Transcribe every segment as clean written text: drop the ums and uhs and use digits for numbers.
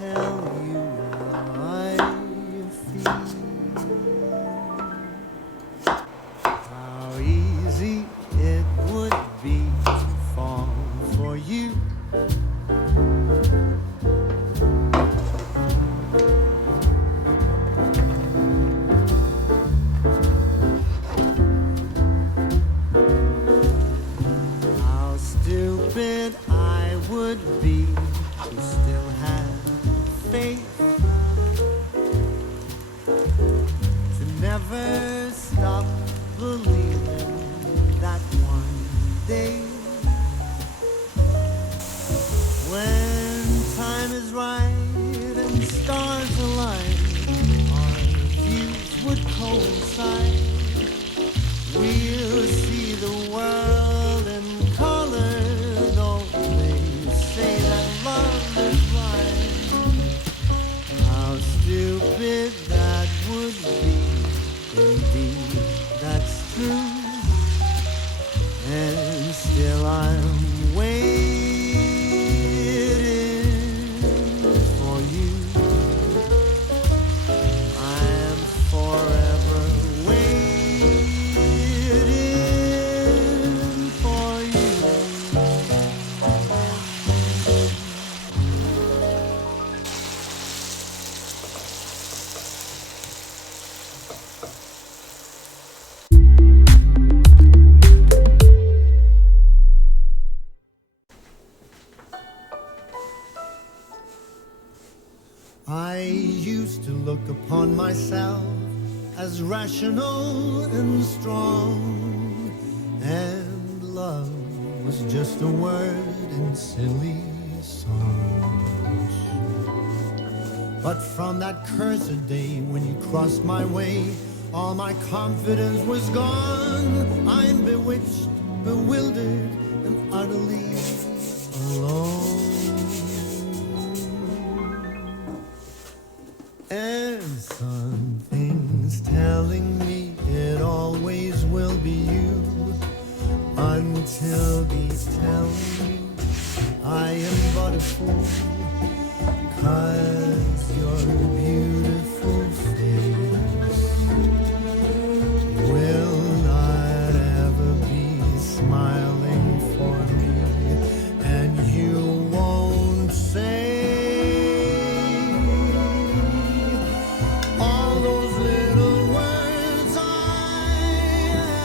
tell you how I feel. How easy it would be to fall for you. How stupid I would be to still have faith, to never stop believing that one day, when time is right and stars align, our views would coincide. We'll see the world in color, though they say that love is blind. How stupid that would be. Indeed, that's true. And still I'm waiting for you. I'm forever waiting for you. I used to look upon myself as rational and strong, and love was just a word in silly songs. But from that cursed day when you crossed my way, all my confidence was gone. I'm bewitched, bewildered, and utterly alone. And something's telling me it always will be you, until these tell me I am but a fool, 'cause your beautiful face will not ever be smiling for me, and you won't say all those little words I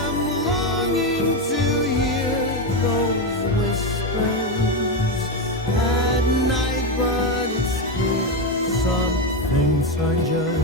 am longing to hear, those whispers at night. But it's clear some things are just